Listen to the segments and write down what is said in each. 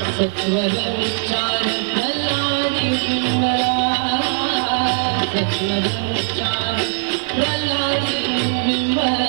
सत्वरं चार प्रहलादि बिंबला सत्वरं चार प्रहलादि बिंबला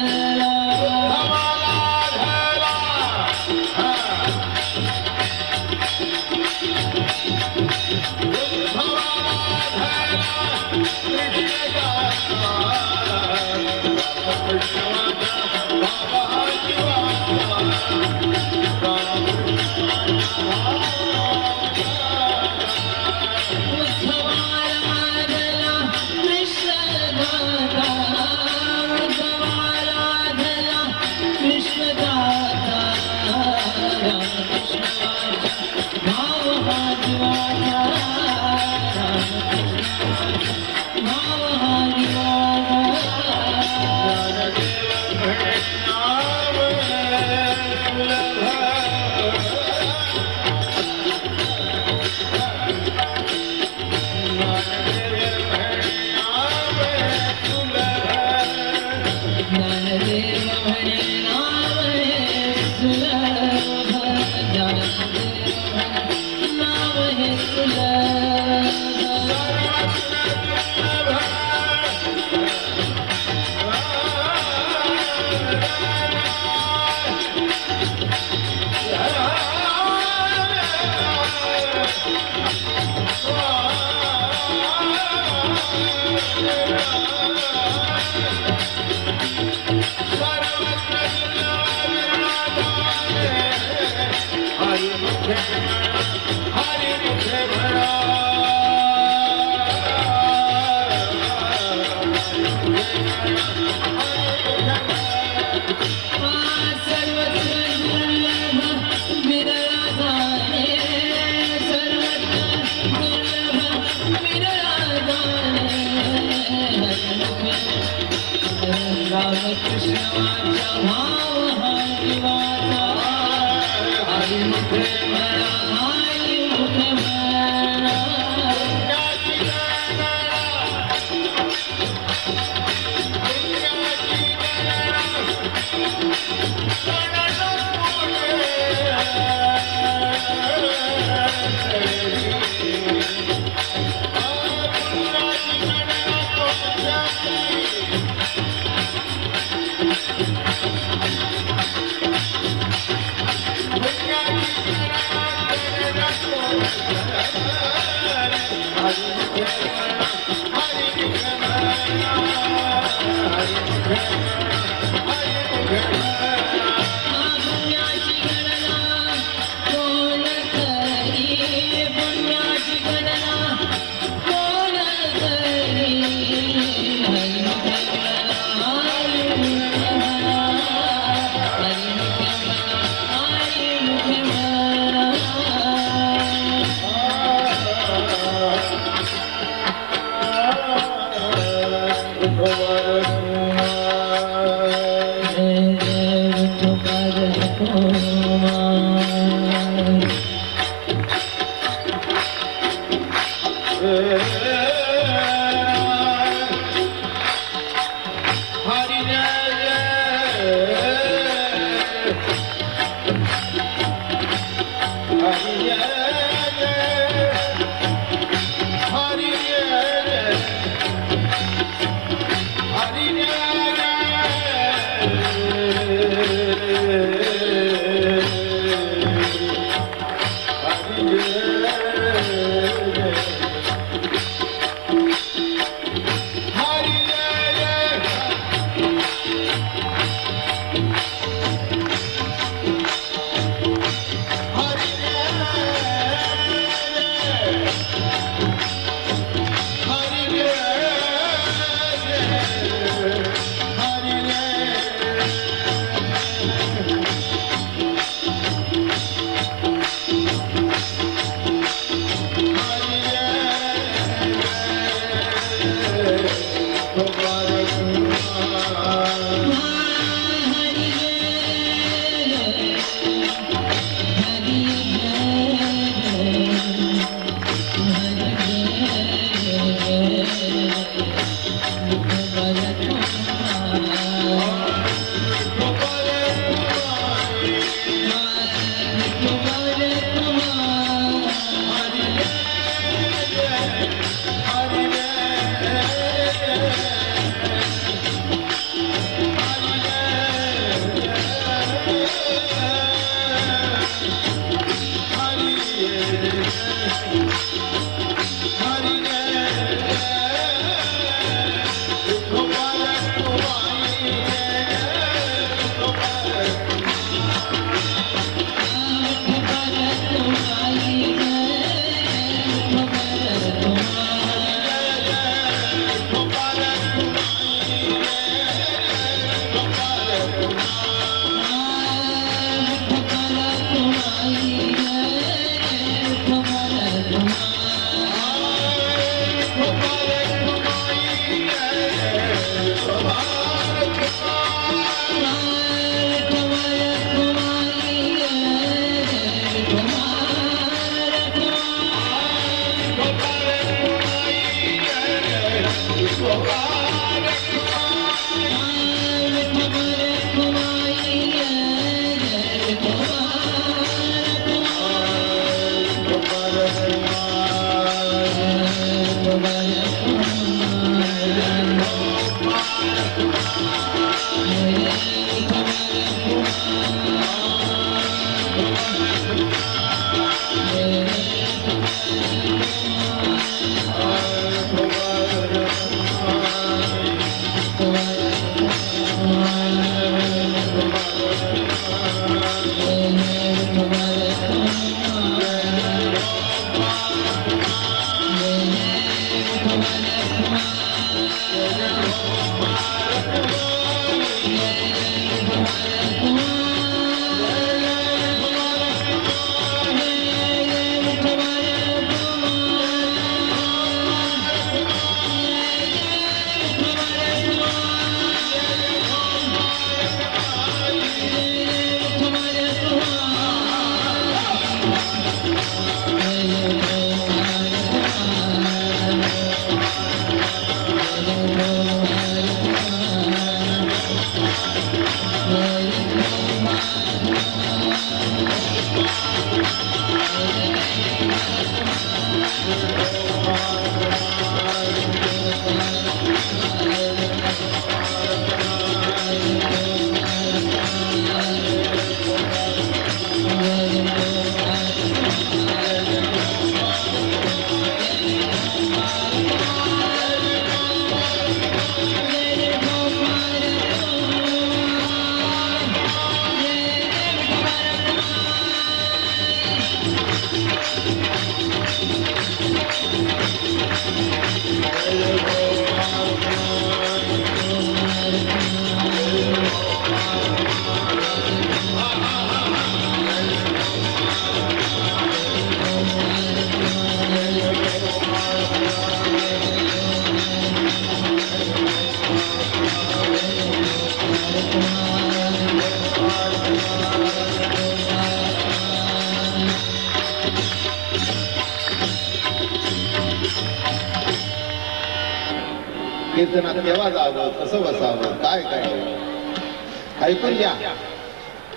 कीर्तनात केव्हा जावं, कसं बसावं, काय करावं ऐकून घ्या.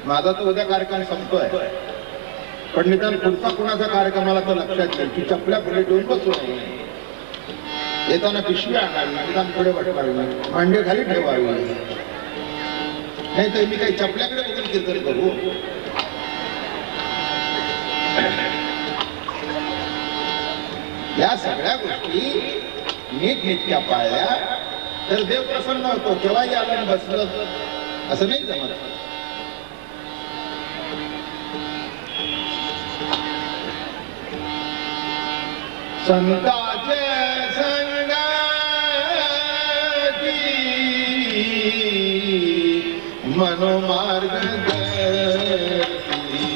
माझा तर उद्या कार्यक्रम संपतोय, पण निदान पुढचा कुणाचा कार्यक्रमाला तर लक्षात येईल की चपल्या पुढे ठेवून बसू नये. येताना पिशवी आणावी, निदान पुढे बटवावी, मांडे खाली ठेवावी. नाही तर मी काही चपल्याकडे बघून कीर्तन करू. या सगळ्या गोष्टी नीट नेटक्या पाळल्या तर देव प्रसन्न होतो. केव्हाही आलं आणि बसलं असं नाही जमत. संताचे संगती मनोमार्ग गती.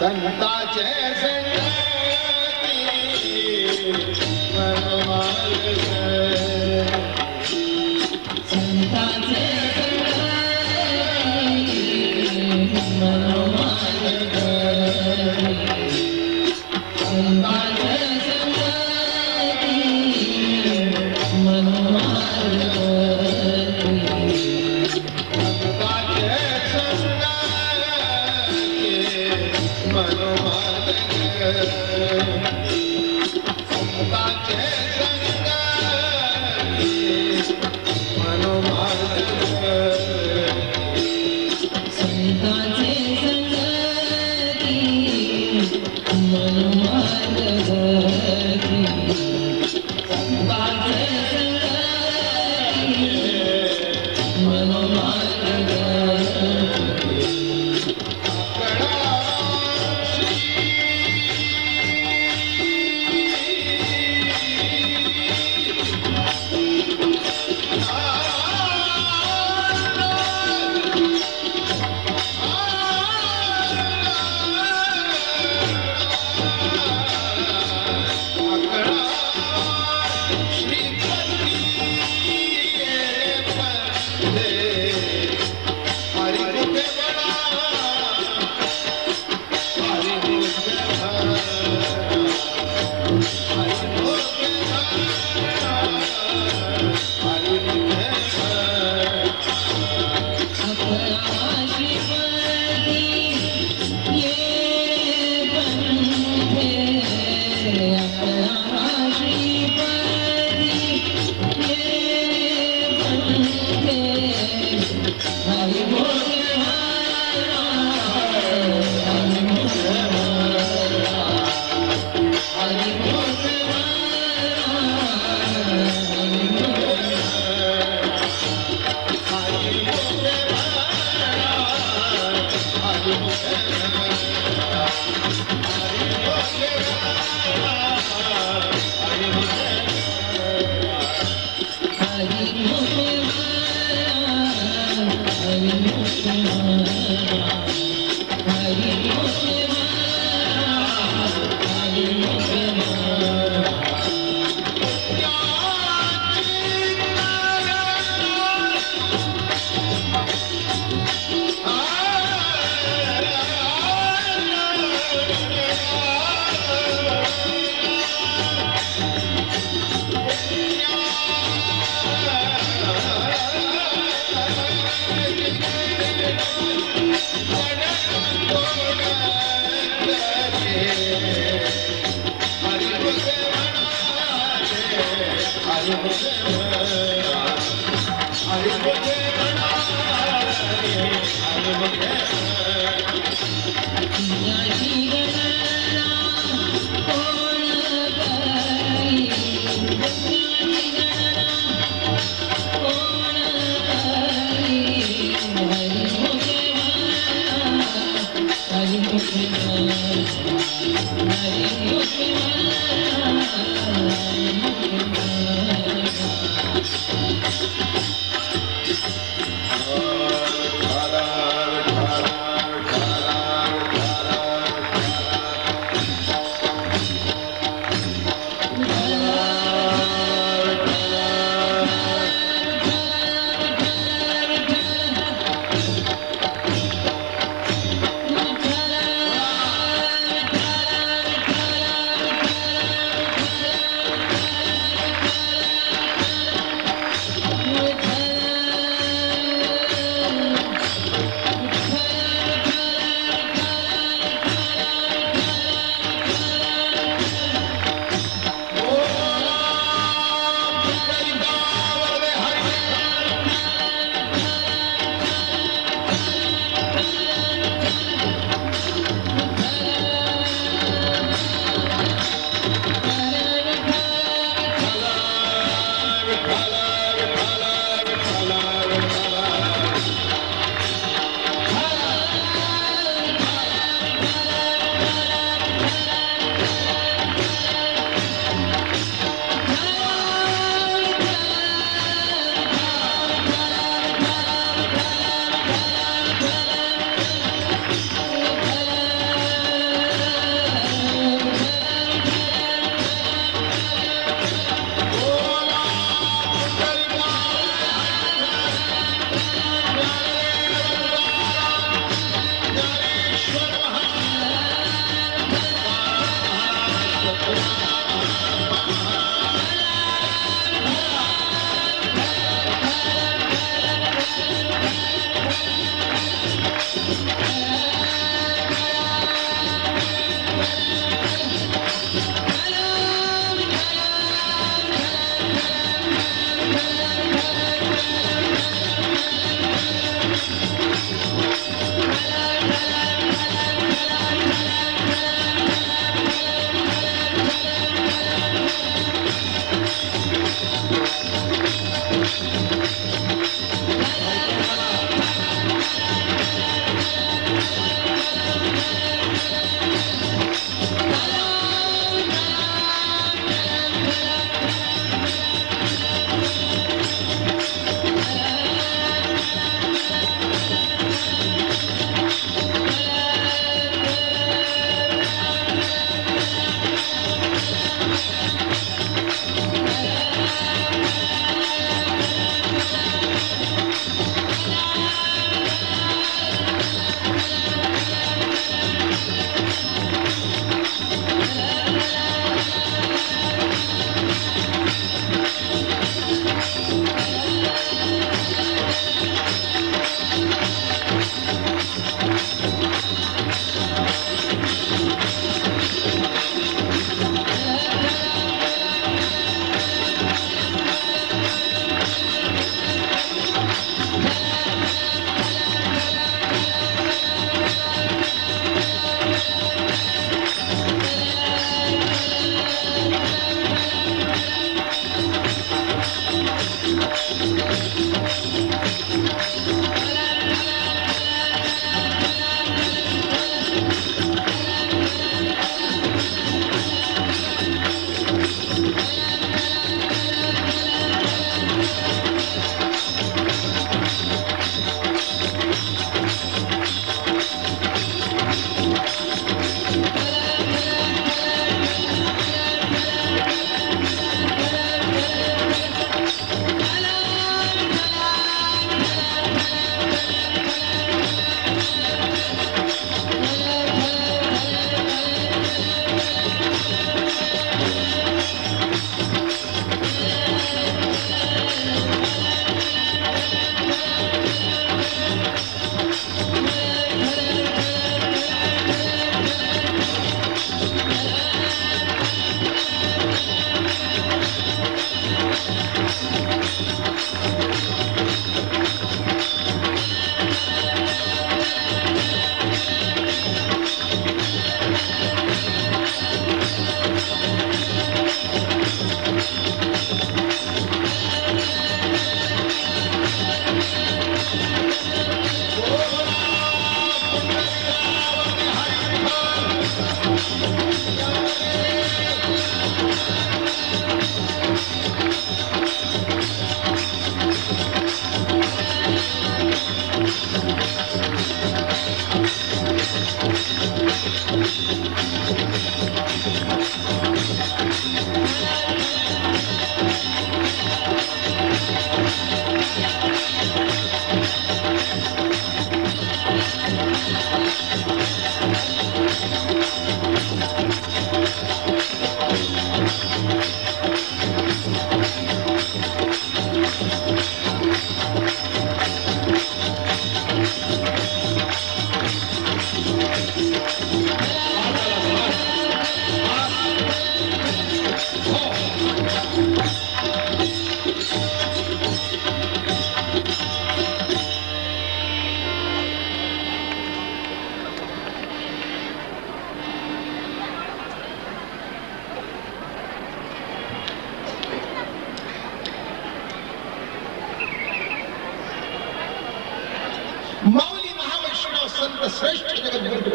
संताचे संगती मनोमार्ग संतांचे मनोमार्ग संतांचे मनोमार्ग हरी मुझे हरी मुझे हरी मुझे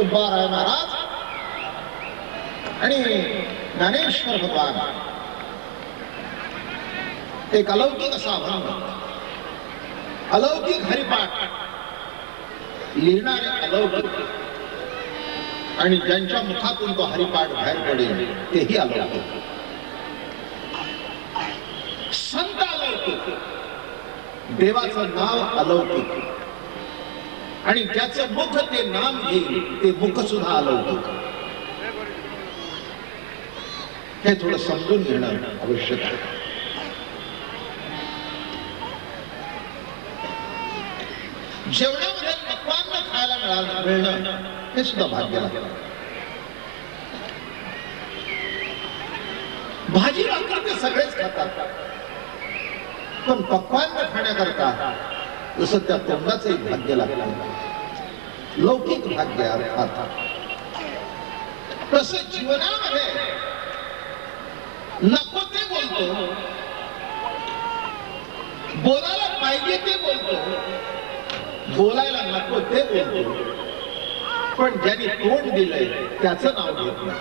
तुकाराय महाराज आणि ज्ञानेश्वर भगवान एक अलौकिक असा अभंग, अलौकिक हरिपाठ लिहिणारे अलौकिक आणि ज्यांच्या मुखातून तो हरिपाठ बाहेर पडेल तेही अलौकिक. संत अलौकिक, देवाचं नाव अलौकिक आणि ज्याचं मुख ते नाम घेईल ते मुख सुद्धा अलौकिक. हे थोडं समजून घेणं आवश्यक आहे. जेवणामध्ये पक्वान्न खायला मिळणं हे सुद्धा भाग्य लागतं. भाजी भाकर ते सगळेच खातात, पण पक्वान्न खाण्याकरता जसं त्या तोंडाचं एक भाग्य लागतं, लौकिक भाग्य अर्थात. तसं जीवनामध्ये नको ते बोलतो, बोलायला पाहिजे ते बोलतो, बोलायला नको ते बोलतो, पण ज्यांनी तोंड दिलंय त्याचं नाव घेत नाही.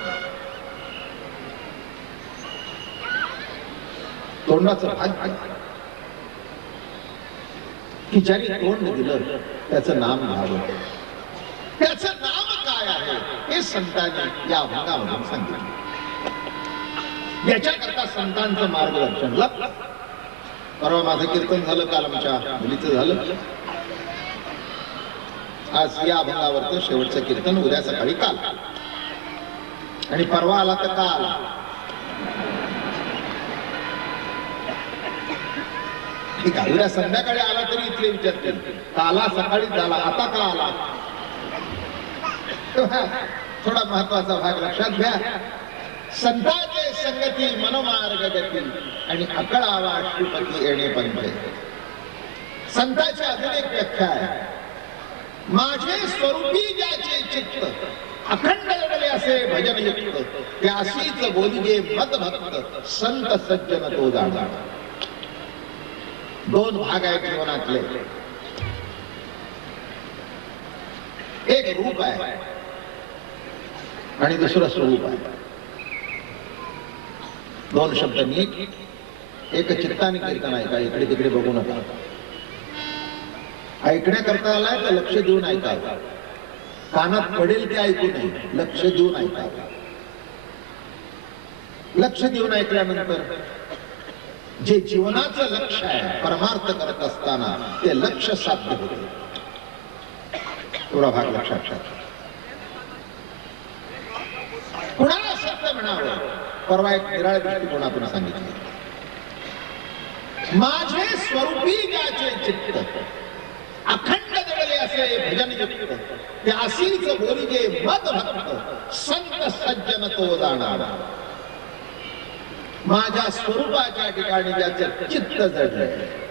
तोंडाचं भाग्य की ज्यांनी तोंड दिलं त्याचं नाम घ्यावं. त्याचं नाम काय आहे हे संतांनी या अभंगामधून सांगितलं. याच्याकरता संतांचं मार्गदर्शन लाभलं. परवा माझं कीर्तन झालं, काल आमच्या मुलीचं झालं. आज या अभंगावरचं शेवटचं कीर्तन, उद्या सकाळी काल, आणि परवा आला तर का आला. ठीक आहे, उद्या संध्याकाळी आला तरी इथले विचारतील काला सकाळीच झाला, आता का आला. थोडा महत्वाचा भाग लक्षात घ्या. संतांचे संगती मनोमार्ग गती आणि अकळावा श्रीपती येणे पंथे. संतांची अजून एक व्याख्या आहे, माझे स्वरूपी ज्याचे चित्त अखंड जडले असे भजन युक्त, त्यासीच बोलिजे मत भक्त संत सज्जन तो जाणा. दोन भाग आहेत जीवनातले. एक रूप आहे आणि दुसरं स्वरूप आहे. दोन शब्द नीट, एक चित्ताने कीर्तन ऐका, इकडे तिकडे बघू नका. ऐकण्याकरता आलाय तर लक्ष देऊन ऐकावं. कानात पडेल ते ऐकू नये, लक्ष देऊन ऐकावं. लक्ष देऊन ऐकल्यानंतर जे जीवनाचं लक्ष आहे परमार्थ करत असताना ते लक्ष साध्य होते. थोडा भाग लक्षात ठेवा. कुणाला सत्य म्हणावं, परवा एक निराळ्या दृष्टिकोनातून सांगितलं. माझे स्वरूपी ज्याचे चित्त अखंड जडले असे भजन युक्त, त्यासीच बोलिजे मत भक्त संत सज्जन तो जाणारा. माझ्या स्वरूपाच्या ठिकाणी ज्याचे चित्त जडले,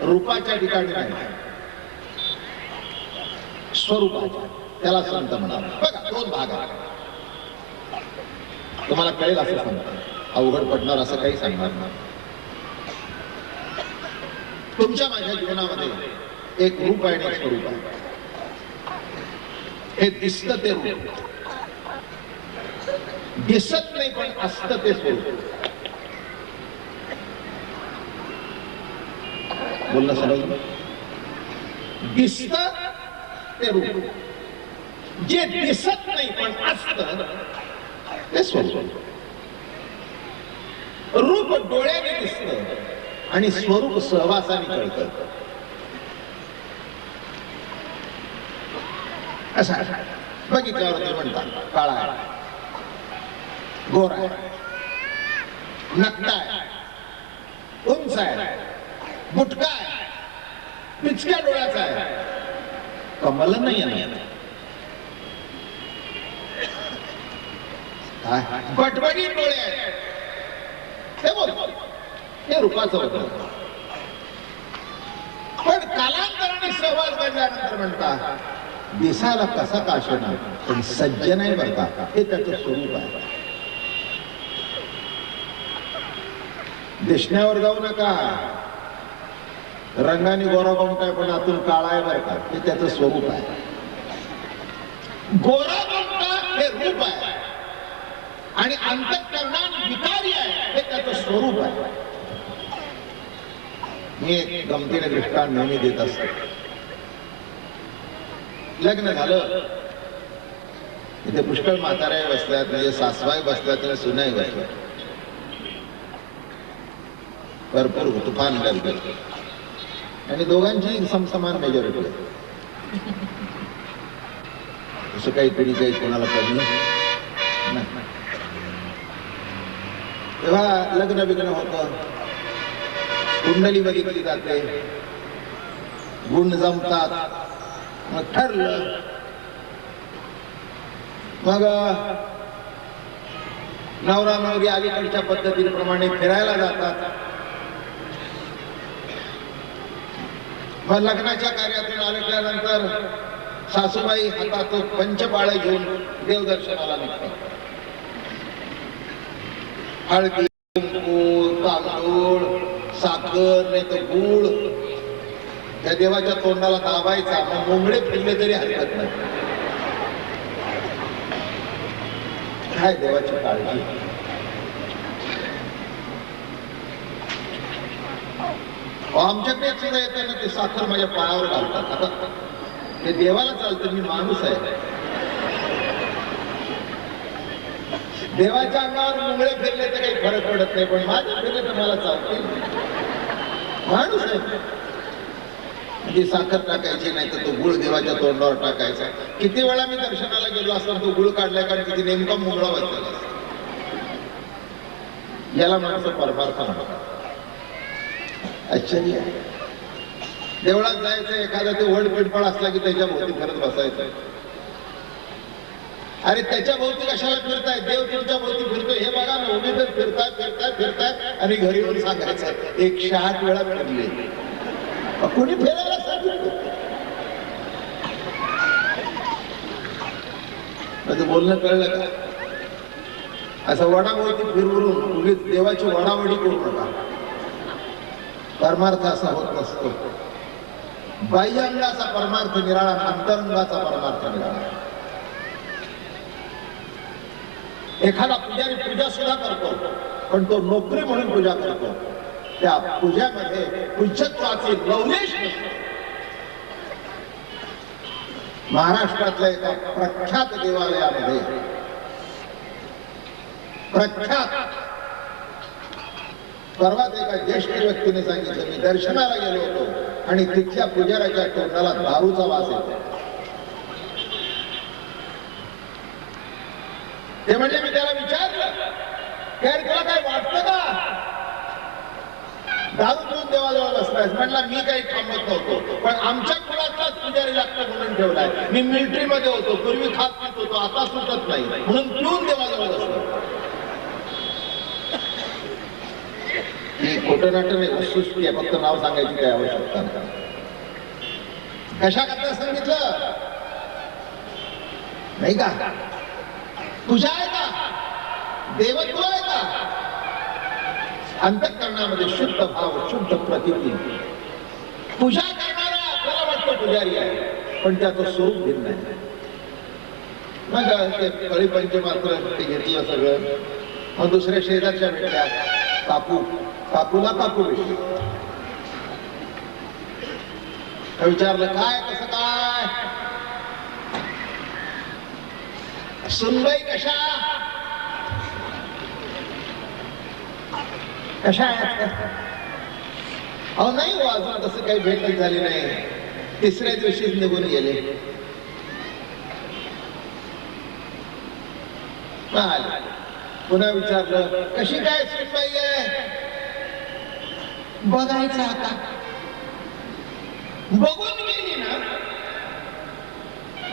रूपाच्या ठिकाणी नाही, स्वरूपाच्या, त्याला संत म्हणाला. बघा, दोन भाग आहेत. तुम्हाला कळेल असं सांगतो, अवघड पडणार असं काही सांगणार नाही. तुमच्या माझ्या जीवनामध्ये एक रूप आहे आणि एक स्वरूप आहे. हे दिसत ते रूप, दिसत नाही पण असत ते स्वरूप. बोलणं समजलं? दिसत ते रूप, जे दिसत नाही पण असत ते स्वरूप. रूप डोळ्याने दिसत आणि स्वरूप सहवासाने कळतं. असा बघितल्यावर ते म्हणतात काळा आहे, गोरा आहे, नकटा आहे, उंच आहे, बुटका आहे, पिचक्या डोळ्याचा आहे, कमल नाही आहे, बटबडी डोळे आहेत. हे बोल, हे रूपाचं होतं. पण कालांतराने सहवास घडल्यानंतर म्हणतात दिसायला कसा का असेना पण सज्जन आहे बरं का, हे त्याचं स्वरूप आहे. दिसण्यावर जाऊ नका, रंगाने गोरा कोणता पण आतून काळा आहे बरं का, हे त्याचं स्वरूप आहे. गोरा कोणता अंतःकरणात विकारी आहे, हे त्याचं स्वरूप आहे. मी एक गमतीने दृष्टांत नेहमी देत असतो. लग्न झालं, इथे पुष्कळ म्हाताऱ्या बसल्यात, म्हणजे सासवाई बसल्यात आणि सुनाई बसल्यात, भरपूर तुफान गर्दी आणि दोघांची समसमान मेजॉरिटी आहे. असं काही कुणी काही कोणाला कमी नाही. तेव्हा लग्न बिग्न होतं, कुंडली बघितली जाते, गुण जमतात, मग ठरलं, मग नवरा नवरी अलीकडच्या पद्धतीप्रमाणे फिरायला जातात. मग लग्नाच्या कार्यातून आल्यानंतर सासूबाई हातात पंचपाळे घेऊन देवदर्शनाला निघतात. हळदी, कुंकू, तांदूळ, साखर नाही तर गूळ त्या देवाच्या तोंडाला दाबायचा. मग मुंगडे फिरले तरी हरकत नाही. काय देवाची काळजी. आमच्याकडे सुद्धा येताना ते साखर माझ्या पायावर घालतात. आता ते देवाला चालतं, मी माणूस आहे. देवाच्या अंगावर मुंगळे फिरले तर काही फरक पडत नाही, पण माझे फिरले तर मला चालते. माणूस आहे. ती साखर टाकायची नाही तर तो गुळ देवाच्या तोंडावर टाकायचा. किती वेळा मी दर्शनाला गेलो असताना तो गुळ काढलाय, कारण तिथे नेमका मुंगळा बसलेला असतो. याला माणसं परमार्थ म्हणतात. आश्चर्य आहे. देवळात जायचं, एखादा ते वड पिंपळ असला की त्याच्या भोवती करत बसायचं. अरे त्याच्या भोवती कशाला फिरताय, देव तुमच्या भोवती फिरतोय हे बघा ना. उगीच फिरताय फिरताय फिरताय आणि घरी येऊन सांगायचं 108 वेळा फिरले. कोणी फिरायला सांगितलं? माझं बोलणं कळलं का? असं वडाभोवती फिरवरून उगीच देवाची वडावडी करू नका. परमार्थ असा होत नसतो. बाह्यांगाचा परमार्थ निराळा, अंतरंगाचा परमार्थ निराळा. एखादा पुजारी पूजा सुद्धा करतो, पण तो नोकरी म्हणून पूजा करतो. त्या पूजामध्ये पूज्यत्वाचे लवलेश नसतो. महाराष्ट्रातल्या एका प्रख्यात देवालयामध्ये, प्रख्यात, परवाच एका ज्येष्ठ व्यक्तीने सांगितलं, मी दर्शनाला गेलो होतो आणि तिथल्या पुजाऱ्याच्या तोंडाला दारूचा वास येतो. ते म्हणजे मी त्याला विचारलं, काय तुला काय वाटतं का दारू पिऊन देवाजवळ बसलायस? म्हणला मी काही थांबत नव्हतो, पण आमच्या कुळातलाच पुजारी लागतो म्हणून ठेवलाय. मी मिलिटरीमध्ये होतो, पूर्वी खात पित होतो, आता सुटत नाही म्हणून पिऊन देवाजवळ बसलो. ही खोटं नाटक नाही, वस्तुस्थिती आहे. फक्त नाव सांगायची काय आवश्यकता नाही. कशा करता सांगितलं नाही का? पूजा आहे का? देवत्व आहे का? अंतःकरणामध्ये शुद्ध भाव, शुद्ध प्रतिती. पूजा करणारा आपल्याला वाटतं पुजारी आहे, पण त्याचं स्वरूप भिन्न आहे. मग ते बळीपंच मात्र ते घेतलं सगळं. मग दुसऱ्या शेजारच्या भेटल्या, काकू, काकूला काकू भेटली. विचारलं काय कसं काय? सुनबाई कशा कशा आहेत? अहो नाही हो, अजून तसं काही भेट झाली नाही. तिसऱ्या दिवशीच निघून गेले. पुन्हा विचारलं कशी काय सुनबाई आहे? बघायचं आता. बघून गेली ना.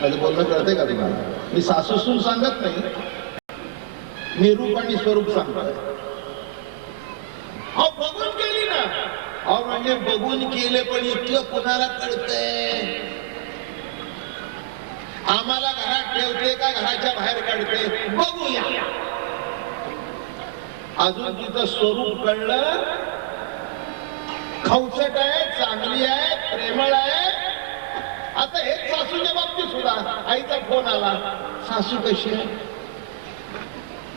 माझं बोलणं कळतंय का तुम्हाला? मी सासूसून सांगत नाही, मी रूप आणि स्वरूप सांगतो. अहो बघून गेली ना. अहो म्हणजे बघून केले, पण इतकं कुणाला कळतंय? आम्हाला घरात ठेवते का घराच्या बाहेर काढते? बघूया. अजून तिचं स्वरूप कळलं. खवचट आहे, चांगली आहे, प्रेमळ आहे. आता हेच सासूच्या बाबतीत सुद्धा आईचा फोन आला, सासू कशी आहे?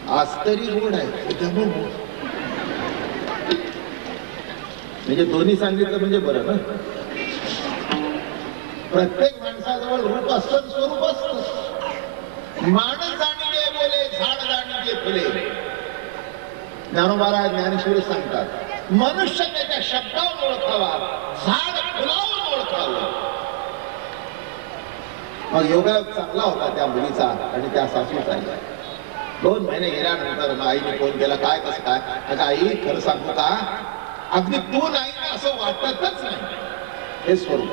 आज तरी गोड आहे त्याच्यामुळे गोड. म्हणजे दोन्ही सांगितलं म्हणजे बरं ना. प्रत्येक माणसाजवळ रूप असतं, स्वरूप असतं. माणस जाणीगे बोले, झाड जाणीगे फुले. ज्ञानोबा ज्ञानेश्वरी सांगतात, मनुष्य त्याच्या शब्दावरून ओळखावा, झाड फुलावरून ओळखावं. मग योगायोग चांगला होता त्या मुलीचा आणि त्या सासूचा. 2 महिने गेल्यानंतर मग आईने फोन केला, काय कसं काय. अगं आई, खरं सांगू का, अगदी तू नाही ना असं वाटतच नाही. हे स्वरूप.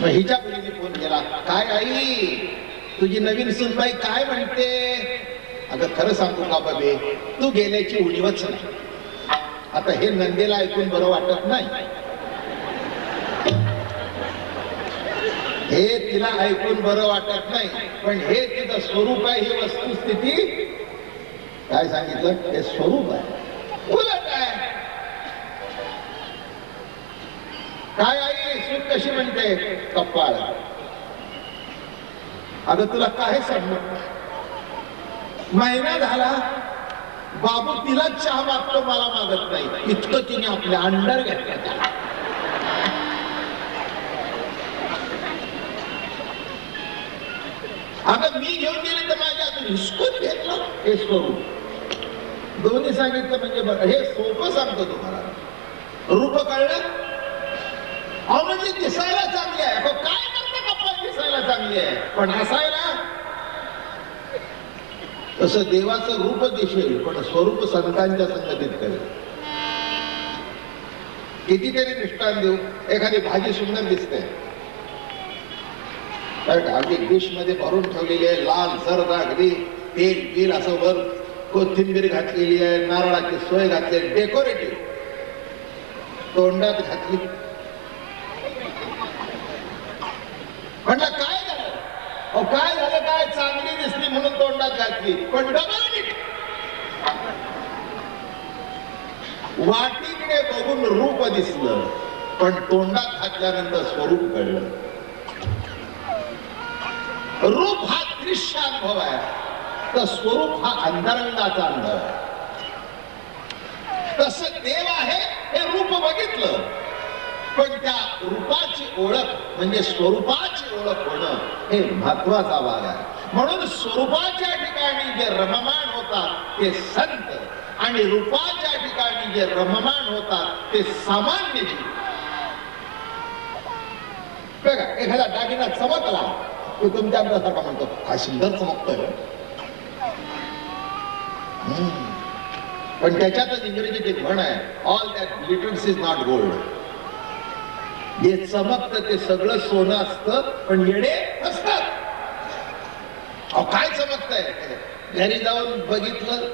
मग हिच्या मुलीने फोन केला, काय आई तुझी नवीन सुनबाई काय म्हणते. अगं खरं सांगू का बाबे, तू गेल्याची उणीवच नाही. आता हे नंदेला ऐकून बरं वाटत नाही, हे तिला ऐकून बरं वाटत नाही, पण हे तिचं स्वरूप आहे, ही वस्तुस्थिती. काय सांगितलं, हे स्वरूप आहे. उलट आहे. काय आई सून कशी म्हणते, कपाळ. अगं तुला काय सांगू, महिना झाला बाबू तिला चहा मागतो, मला मागत नाही. इतकं तिने आपल्या अंडर घेतलं त्याला. अगं मी घेऊन गेले तर माझ्या हातून हिसकून घेतलं. हे स्वरूप. दोन्ही सांगितलं म्हणजे बरं. हे सोपं सांगतो तुम्हाला. रूप कळलं, अहो म्हणजे दिसायला चांगली आहे. काय करतं कपाळ, दिसायला चांगली आहे, पण हसायला. तसं देवाचं रूप दिसेल, पण स्वरूप संतांच्या संगतीत करेल. कितीतरी दृष्टांत देऊ. एखादी भाजी सुंदर दिसते, अगदी डिश मध्ये भरून ठेवलेली आहे, लाल जर्द, अगदी तेल बिल असं वर कोथिंबीर घातलेली आहे, नारळाची सोय घातलेली, डेकोरेटिव्ह. तोंडात घातली, म्हटलं काय झालं. अहो काय झालं, काय चांगली दिसली म्हणून तोंडात घातली, पण डबल मीठ. वाटीकडे बघून रूप दिसलं, पण तोंडात घातल्यानंतर स्वरूप कळलं. रूप हा दृश्य अनुभव आहे, तर स्वरूप हा अंतरंगाचा अनुभव आहे. तसं देव आहे, हे रूप बघितलं, पण त्या रूपाची ओळख म्हणजे स्वरूपाची ओळख होणं हे महत्वाचा भाग आहे. म्हणून स्वरूपाच्या ठिकाणी जे रममाण होतात ते संत, आणि रूपाच्या ठिकाणी जे रममाण होतात ते सामान्य जीव. बघा, एखादा दागिना चमकला, तो तुमच्या अंगासारखा म्हणतो, हा सुंदर चमकतोय. पण त्याच्यातच इंग्रजीत एक म्हण आहे, all that glitters is not gold. जे चमकतं ते सगळं सोनं असतं, पण येडे असतात. अहो काय चमकतंय, घरी जाऊन बघितलं,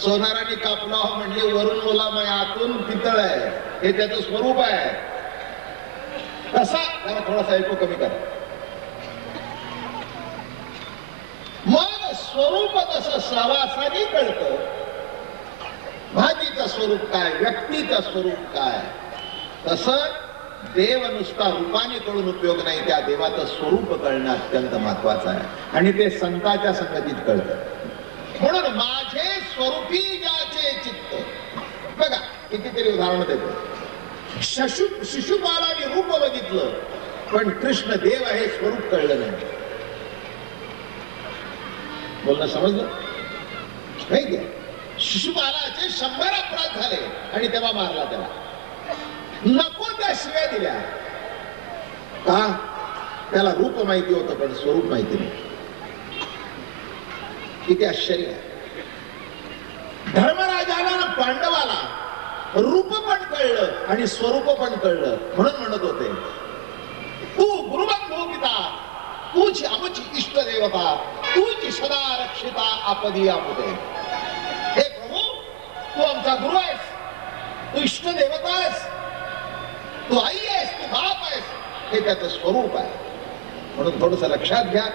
सोनाराने कापला म्हणजे वरून मुलामय, आतून पितळ आहे. हे त्याचं स्वरूप आहे. कसा, जरा थोडासा ऐकू कमी करा. मग स्वरूप तसं सहवासाने कळतं. भाजीचं स्वरूप काय, व्यक्तीचं स्वरूप काय. तसं देव नुसता रूपाने कळून उपयोग नाही, त्या देवाचं स्वरूप कळणं अत्यंत महत्वाचं आहे, आणि ते संतांच्या संगतीत कळतं. म्हणून माझे स्वरूपी ज्याचे चित्त. बघा कितीतरी उदाहरण देतो. शिशुपालाने रूप बघितलं, पण कृष्ण देव आहे स्वरूप कळलं नाही. बोलणं समजलं नाही का. शिशुपालाचे 100 अपराध झाले आणि तेव्हा मारला त्याला. नको त्या शिव्या दिल्या. का, त्याला रूप माहिती होतं पण स्वरूप माहिती नाही. किती आश्चर्य आहे. धर्मराजाला पांडवाला रूप पण कळलं आणि स्वरूप पण कळलं, म्हणून म्हणत होते, तू गुरुबंधू पिता, तूच आमची इष्ट देवता, तूच सदा रक्षिता आपदी आपुते. हे प्रभू, तू आमचा गुरु आहेस, तू इष्ट देवता आहेस, तू आई आहेस, तू बाप आहेस. हे त्याचं स्वरूप आहे. म्हणून थोडस लक्षात घ्या.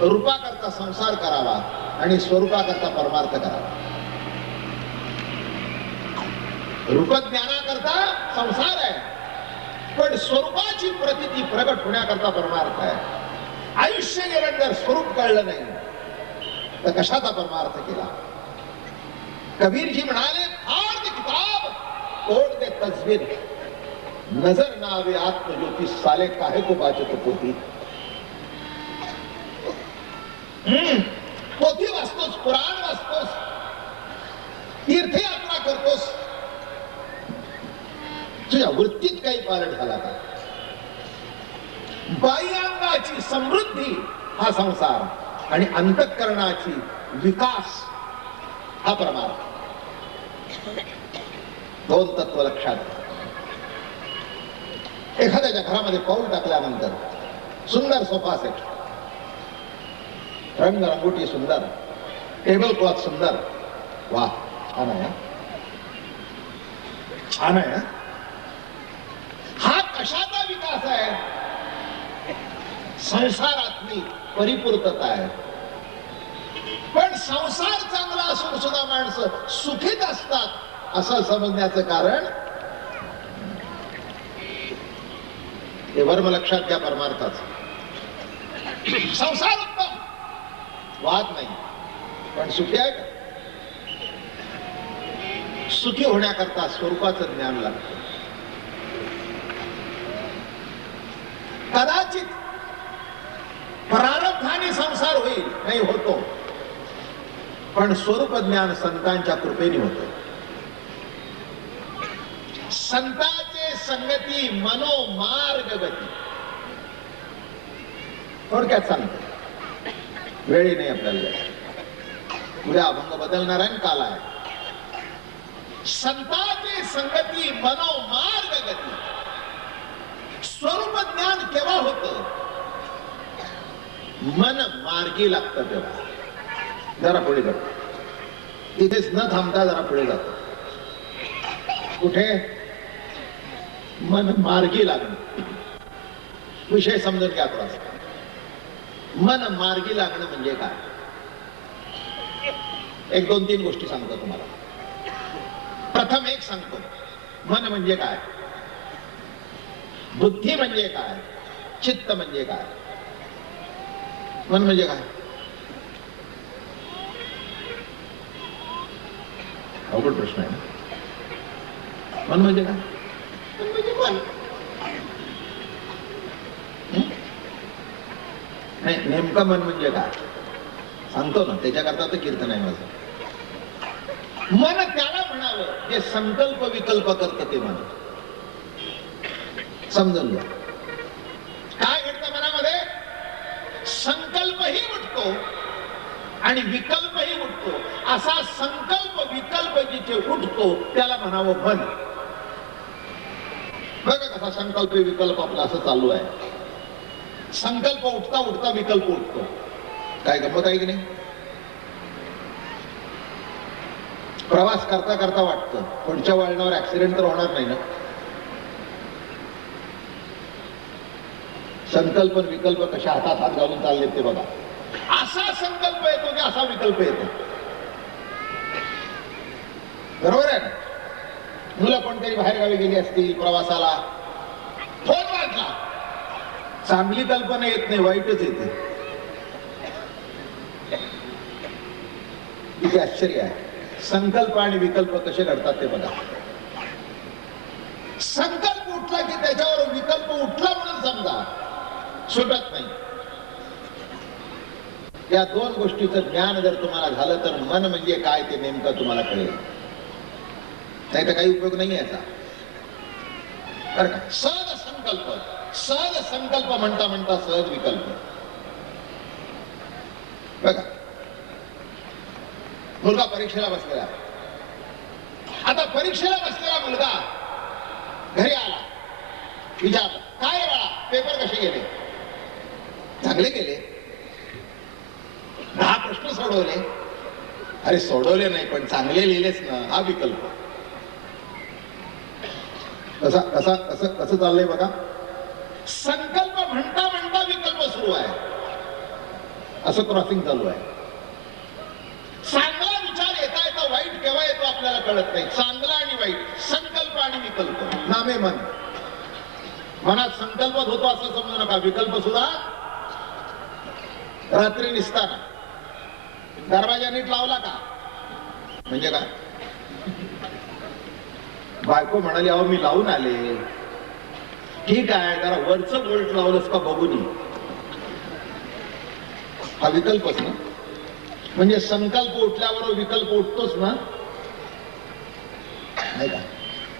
रूपाकरता संसार करावा आणि स्वरूपाकरता परमार्थ करावा. रूपज्ञानाकरता संसार आहे, पण स्वरूपाची प्रतिती प्रगट होण्याकरता परमार्थ आहे. आयुष्य गेलं जर स्वरूप कळलं नाही तर कशाचा परमार्थ केला. कबीरजी म्हणाले फाड़ दे किताब तोड़ दे तस्वीर नजर ना आवे आत्मज्योती साले काहे को बाचत पोथी. पोथी वाचतोस, पुराण वाचतोस, तीर्थयात्रा करतोस, तुझ्या वृत्तीत काही पालट झाला का. बाह्यांगाची समृद्धी हा संसार आणि अंतःकरणाची विकास हा परमार्थ. दोन तत्व लक्षात. एखाद्याच्या घरामध्ये पाऊल टाकल्यानंतर सुंदर सोफा सेट, रंगरंगोटी सुंदर, टेबल क्लॉथ सुंदर, वा छान आहे, छान आहे. हा कशाचा विकास आहे. संसारातली परिपूर्तता आहे. पण संसार चांगला असून सुद्धा माणसं सुखीत असतात असं समजण्याचं कारण हे वर्म लक्षात घ्या परमार्थाचं. संसार उत्तम, वाद नाही, पण सुखी आहे का. सुखी होण्याकरता स्वरूपाचं ज्ञान लागतं. कदाचित प्रारब्धाने संसार होईल, नाही होतो, पण स्वरूप ज्ञान संतांच्या कृपेने होतं. संतांचे संगती मनोमार्ग गती. थोडक्यात सांगतो, वेळी नाही आपल्याला, उद्या अभंग बदलणार आहे, काल आहे. संतांचे संगती मनोमार्ग गती. स्वरूप ज्ञान केव्हा होतं. मन मार्गी लागतं तेव्हा. जरा पुढे जातो, तिथेच न थांबता जरा पुढे जातो. कुठे. मन मार्गी लागणं. विषय समजून घ्या थोडासा. मन मार्गी लागणं म्हणजे काय. एक दोन तीन गोष्टी सांगतो तुम्हाला. प्रथम एक सांगतो, मन म्हणजे काय, बुद्धी म्हणजे काय, चित्त म्हणजे काय. मन म्हणजे काय. अवघड प्रश्न आहे. मन म्हणजे काय. मन म्हणजे मन. नाही, नेमकं मन म्हणजे काय सांगतो ना, त्याच्याकरता तर कीर्तन आहे माझं. मन त्याला म्हणावं जे संकल्प विकल्प करतं ते मन. समजून घ्या काय घडतं मनामध्ये. संकल्पही उठतो आणि विकल्पही उठतो. असा संकल्प विकल्प जिथे उठतो त्याला म्हणावं मन. बघा कसा संकल्प विकल्प आपला असं चालू आहे. संकल्प उठता उठता विकल्प उठतो. काय गंमत आहे की नाही. प्रवास करता करता वाटतं पुढच्या वळणावर ऍक्सिडेंट तर होणार नाही ना. संकल्प विकल्प कशा हातात हात घालून चालले ते बघा. असा संकल्प येतो की असा विकल्प येतो. बरोबर आहे. मुलं कोणतरी बाहेर गावी गेली असतील प्रवासाला, फोन वाजला, चांगली कल्पना येत नाही, वाईटच येते. किती आश्चर्य आहे. संकल्प आणि विकल्प कसे घडतात ते बघा. संकल्प उठला की त्याच्यावर विकल्प उठला म्हणून समजा, सुटत नाही. या दोन गोष्टीचं ज्ञान जर तुम्हाला झालं तर मन म्हणजे काय ते नेमकं तुम्हाला कळेल. नाही तर काही उपयोग नाही याचा. बरं का. सहज संकल्प, सहज संकल्प म्हणता म्हणता सहज विकल्प. बघा मुलगा परीक्षेला बसलेला. आता परीक्षेला बसलेला मुलगा घरी आला, विचारलं काय बाळा पेपर कसे गेले. चांगले गेले. 10 प्रश्न सोडवले. अरे सोडवले नाही पण चांगले लिहिलेच ना. हा विकल्प. कसा कसा कसं कसं चाललंय बघा. संकल्प म्हणता म्हणता विकल्प सुरू आहे. असं क्रॉसिंग चालू आहे. चांगला विचार येता येता वाईट केव्हा येतो आपल्याला कळत नाही. चांगला आणि वाईट, संकल्प आणि विकल्प, नामे मन. मनात संकल्पच होतो असं समजू नका, विकल्प सुद्धा रात्री निसताना दरवाजा नीट लावला का? म्हणजे काय? बायको म्हणाली, अहो मी लावून आले. ठीक आहे, जरा वरचं बोल्ट लावलंस का बघून ये. हा विकल्पच ना. म्हणजे संकल्प उठल्यावर विकल्प उठतोच ना, नाही का?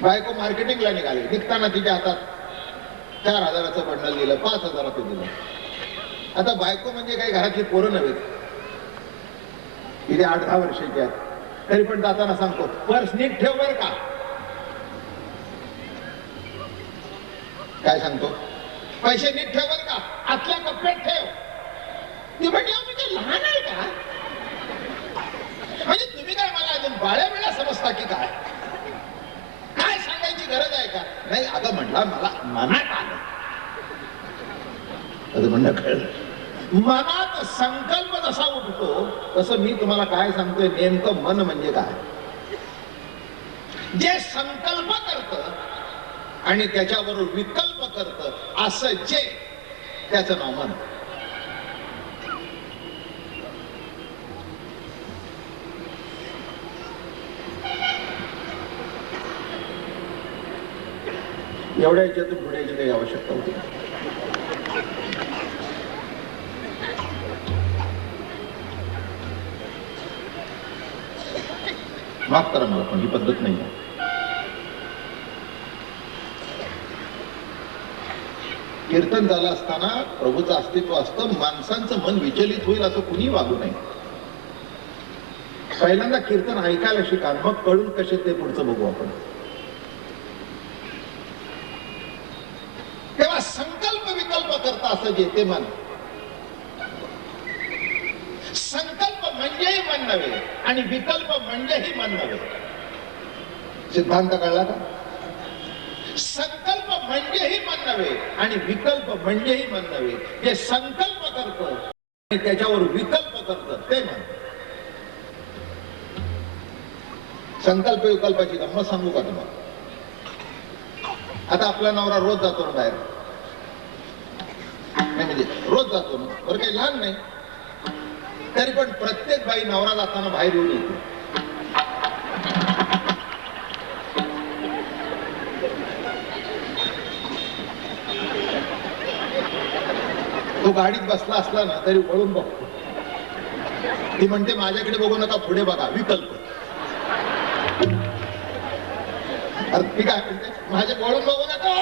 बायको मार्केटिंगला निघाली, निघताना तिच्या हातात 4,000चं बंडल दिलं, 5,000चं दिलं. आता बायको म्हणजे काही घरातली पोरं नव्हे, तिथे 8-10 वर्षाची आहेत. तरी पण जाताना सांगतो, पर्स नीट ठेव बर का. काय सांगतो? पैसे नीट ठेव बर का, आतल्या कप्प्यात ठेव. ती म्हणजे लहान आहे का? म्हणजे तुम्ही काय मला अजून बाळ्या वेळा समजता की काय? काय सांगायची गरज आहे का? नाही, अगं म्हटलं मला मनात आलं. म्हणणं कळलं. मनात संकल्प जसा उठतो तसं मी तुम्हाला काय सांगतोय, नेमकं मन म्हणजे काय? जे संकल्प करतं आणि त्याच्याबरोबर विकल्प करतं असं जे, त्याचं नाव मन. एवढ्या याच्यातून पुढ्याची काही आवश्यकता होती. माफ करा मला, पण ही पद्धत नाही. कीर्तन झालं असताना प्रभूचं अस्तित्व असतं, माणसांचं मन विचलित होईल असं कुणी वागू नये. पहिल्यांदा कीर्तन ऐकायला शिका, मग कळून कसे ते पुढचं बघू आपण. तेव्हा संकल्प विकल्प करता असं जे ते मन. संकल्प म्हणजेही मन नव्हे आणि विकल्प म्हणजेही मन नव्हे. सिद्धांत कळला का? संकल्प म्हणजेही मन नव्हे आणि विकल्प म्हणजेही मन नव्हे. जे संकल्प करतं आणि त्याच्यावर विकल्प करतं ते मन. संकल्प विकल्पाची गंमत सांगू का तुम्हाला? आता आपला नवरा रोज जातो ना बाहेर, नाही म्हणजे रोज जातो ना, बरं काही लहान नाही, तरी पण प्रत्येक बाई नवरा जाताना बाहेर येऊन येते. तो गाडीत बसला असला ना तरी वळून बघतो. ती म्हणते माझ्याकडे बघू नका, पुढे बघा, विकल्प. ती काय म्हणते, माझ्या वळून बघू नका.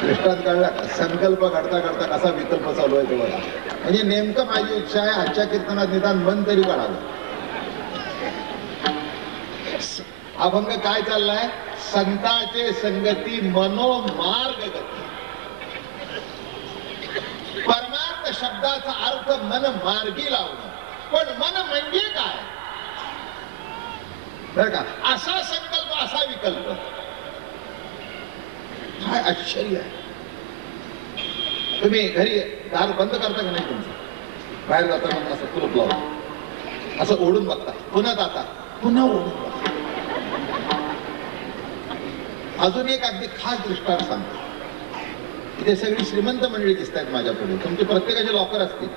दृष्टांत कळला का? संकल्प करता करता कसा विकल्प चालू आहे तो बघा. म्हणजे नेमकं माझी इच्छा आहे आजच्या कीर्तनात निदान मन तरी काढावं. अभंग काय चाललाय? संताचे संगती मनोमार्ग गती. परमार्थ शब्दाचा अर्थ मन मार्गी लावणं. पण मन म्हणजे काय? बर का? असा संकल्प, असा विकल्प. काय आश्चर्य आहे. तुम्ही घरी दार बंद करता का नाही तुमचं? बाहेर जाताना असं कुलूप लावता, असं ओढून बघता, पुन्हा जाता, पुन्हा ओढून बघता. अजून एक अगदी खास दृष्टांत सांगतो. इथे सगळी श्रीमंत मंडळी दिसत आहेत माझ्या पुढे. तुमचे प्रत्येकाचे लॉकर असतील.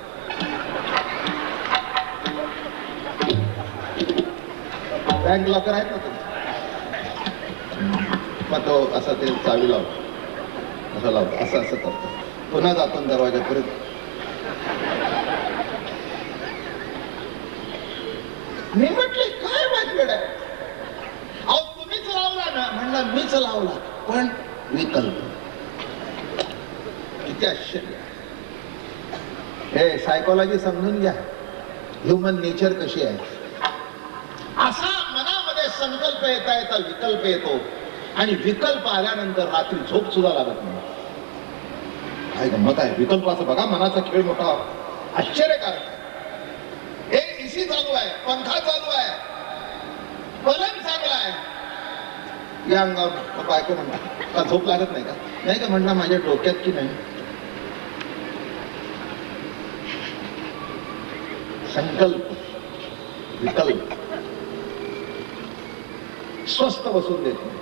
बँक लॉकर आहेत ना तुमचे? मग तो असा ते चावी लावतो, असं लावतो, असं असं करतो, पुन्हा जातो दरवाजा परत. मी म्हटले काय वाजगड आहे? अहो तुम्हीच लावला ना. म्हणलं मीच लावला, पण विकल्प. किती आश्चर्य. हे सायकोलॉजी समजून घ्या, ह्युमन नेचर कशी आहे. असा मनामध्ये संकल्प येता येता विकल्प येतो आणि विकल्प आल्यानंतर रात्री झोप सुद्धा लागत नाही. काय गंमत आहे. विकल्पाचं बघा, मनाचा खेळ मोठा आश्चर्यकारक. हे एसी चालू आहे, पंखा चालू आहे, पलंग चांगला आहे, या अंगावर बायको म्हणता का झोप लागत नाही का? नाही का म्हणणार माझ्या डोक्यात की नाही. संकल्प विकल्प स्वस्थ बसून देत नाही.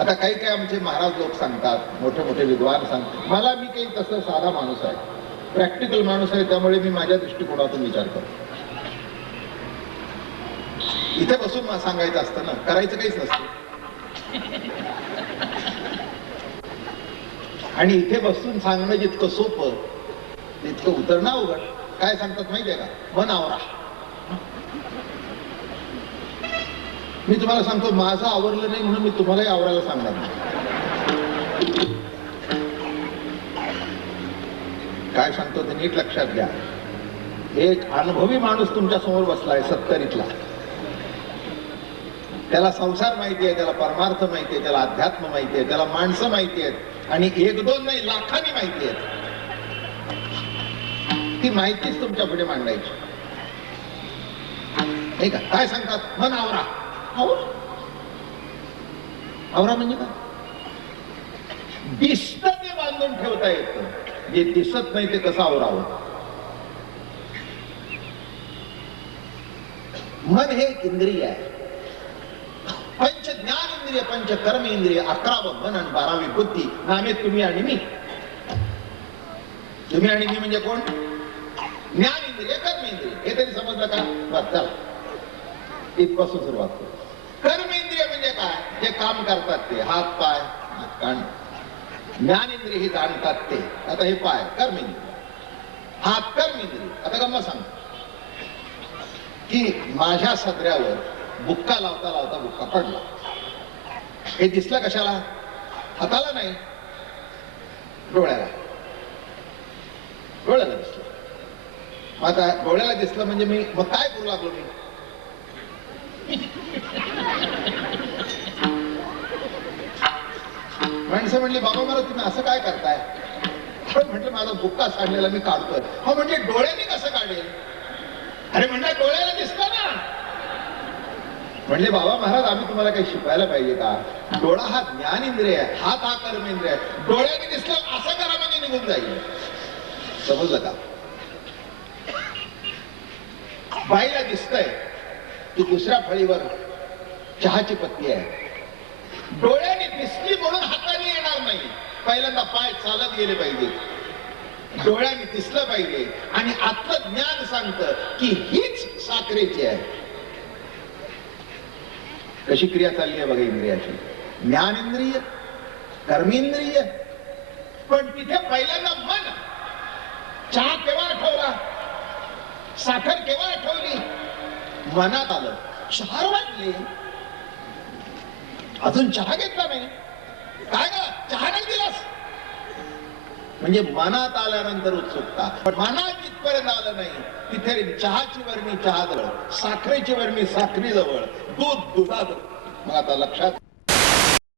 आता काही काही आमचे महाराज लोक सांगतात, मोठे मोठे विद्वान सांगतात. मला मी काही तसं साधा माणूस आहे, प्रॅक्टिकल माणूस आहे, त्यामुळे मी माझ्या दृष्टिकोनातून विचार करतो. इथे बसून सांगायचं असतं ना, करायचं काहीच नसतं. आणि इथे बसून सांगणं जितकं सोपं तितकं उतरणं अवघड. काय सांगतात माहितीये का? मन आवरा. मी तुम्हाला सांगतो, माझं आवरलं नाही म्हणून मी तुम्हालाही आवरायला सांगणार नाही. काय सांगतो ते नीट लक्षात घ्या. एक अनुभवी माणूस तुमच्या समोर बसलाय 70ला. त्याला संसार माहिती आहे, त्याला परमार्थ माहिती आहे, त्याला अध्यात्म माहिती आहे, त्याला माणसं माहिती आहेत, आणि एक दोन नाही लाखांनी माहिती आहेत. ती माहितीच तुमच्या पुढे मांडायची नाही का? काय सांगतात? मन आवरा. आवरा म्हणजे काय? दिसत ते बांधून ठेवता येतं, जे दिसत नाही ते कसं आवरावं? मन हे एक इंद्रिय आहे. पंच ज्ञान इंद्रिय, पंच कर्म इंद्रिय, 11वे मन आणि 12वी बुद्धी. नामे तुम्ही आणि मी. तुम्ही आणि मी म्हणजे कोण? ज्ञान इंद्रिय, कर्म इंद्रिय. हे तरी समजलं का? बस चला, इथपासून सुरुवात करू. कर्म इंद्रिय म्हणजे काय? जे काम करतात ते, हात पाय कान. ज्ञान इंद्रिय हे जाणतात ते. आता हे पाय कर्म इंद्रिय, हात कर्म इंद्रिय. आता गम्मत सांग की माझ्या सदऱ्यावर बुक्का लावता लावता बुक्का पडला. हे दिसलं कशाला? हाताला नाही, डोळ्याला. डोळ्याला दिसलं. आता डोळ्याला दिसलं म्हणजे मी मग काय करू लागलो? मी माणसं म्हणली, बाबा मला तुम्ही असं काय करताय? पण म्हटलं, माझा बुक्का सांडलेला मी काढतोय. हो म्हणजे डोळ्याने कसं काढेल? अरे म्हणलं, डोळ्याला दिसलं ना. म्हणले, बाबा महाराज आम्ही तुम्हाला काही शिकवायला पाहिजे का? डोळा हा ज्ञान इंद्रिय आहे, हात हा कर्म इंद्रिय आहे. डोळ्याने दिसलं असं करा म्हणजे निघून जाईल. समजलं का? बाईला दिसतंय की दुसऱ्या फळीवर चहाची पत्ती आहे. डोळ्याने दिसली म्हणून हाताने येणार नाही. पहिल्यांदा पाय चालत गेले पाहिजे, डोळ्याने दिसलं पाहिजे, आणि आतलं ज्ञान सांगतं की हीच साखरेची आहे. कशी क्रिया चालली आहे बघा इंद्रियाची. ज्ञान इंद्रिय, कर्मेंद्रिय. पण तिथे पहिल्यांदा मन. चहा केव्हा आठवला? साखर केव्हा आठवली? मनात आलं. 4 वाजले, अजून चहा घेतला नाही. काय ग, चहा नाही दिलास? म्हणजे मनात आल्यानंतर उत्सुकता. पण मनात जिथपर्यंत आलं नाही तिथे चहाची वर्णी चहाजवळ, साखरेची वर्णी साखरीजवळ, दूध दुधाजवळ. मग आता लक्षात